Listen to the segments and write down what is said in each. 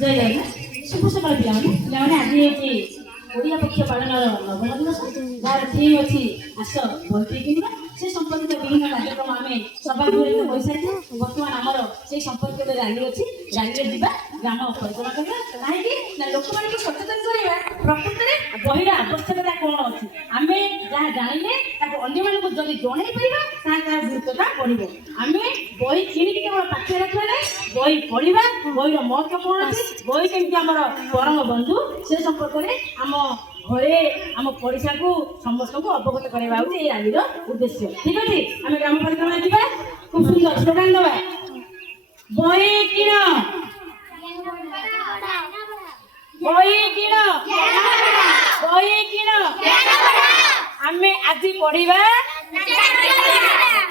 जय शुभ सकाल पिलाने आज ये ओडिया पक्ष पालन नवम दिवस जार थीम अच्छी आस बंटी किनिबा से संपर्कित विभिन्न कार्यक्रम आम सभागृह हो सारी बर्तमान आमर से संपर्कित रैली अच्छी रैली जीवा ग्राम परिक्रमा करवा कहीं लोक मान सचेतन करवा प्रकृत में बहिर आवश्यकता कौन अच्छी आम जहाँ जाने अन्य मानक जब जन पार गुरुत्वता बढ़ आम बही किणी केवल पाखे रखा ना बही पढ़ा बहीर महत्व कौन अच्छी बही केमती आम परम बंधु से संपर्क में आम घरे आम पड़िशा को समस्त को अवगत करवा रैली उद्देश्य ठीक अच्छे आम ग्राम परिक्रमा जा खूब सुंदर स्लोगान दवा बही किण बही किण बही किण आमे आज पढ़ा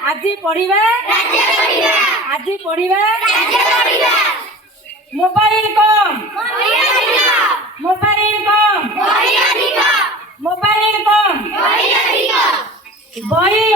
आज पढ़ा आज पढ़ा मोबाइल कम मोबाइल कम मोबाइल कम बही